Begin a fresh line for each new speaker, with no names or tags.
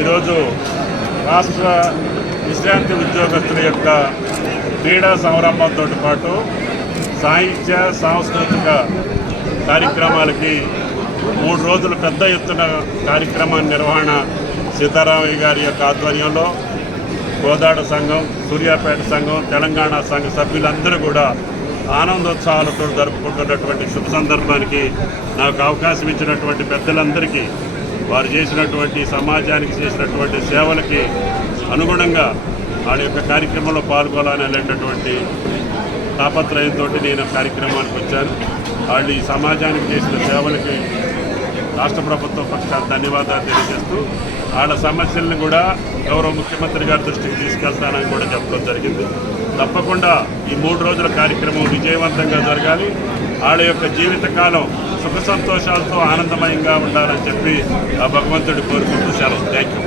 ఈరోజు రాష్ట్ర విశ్రాంతి ఉద్యోగస్తుల యొక్క క్రీడా సంరంభంతో పాటు సాహిత్య సాంస్కృతిక కార్యక్రమాలకి మూడు రోజులు పెద్ద ఎత్తున కార్యక్రమ నిర్వహణ సీతారామయ్య గారి యొక్క ఆధ్వర్యంలో గోదాడ సంఘం సూర్యాపేట సంఘం తెలంగాణ సంఘ సభ్యులందరూ కూడా ఆనందోత్సాహాలతో జరుపుకుంటున్నటువంటి శుభ సందర్భానికి నాకు అవకాశం ఇచ్చినటువంటి పెద్దలందరికీ వారు చేసినటువంటి సమాజానికి చేసినటువంటి సేవలకి అనుగుణంగా వాళ్ళ యొక్క కార్యక్రమంలో పాల్గొనాలని వెళ్ళేటటువంటి తాపత్రయంతో నేను కార్యక్రమానికి వచ్చాను. వాళ్ళు ఈ సమాజానికి చేసిన సేవలకి రాష్ట్ర ప్రభుత్వం పక్షాన ధన్యవాదాలు తెలియజేస్తూ వాళ్ళ సమస్యలను కూడా గౌరవ ముఖ్యమంత్రి గారి దృష్టికి తీసుకెళ్తానని కూడా చెప్పడం జరిగింది. తప్పకుండా ఈ మూడు రోజుల కార్యక్రమం విజయవంతంగా జరగాలి. వాళ్ళ యొక్క జీవితకాలం సుఖ సంతోషాలతో ఆనందమయంగా ఉండాలని చెప్పి ఆ భగవంతుడి కోరుకుంటూ సెలవు. Thank you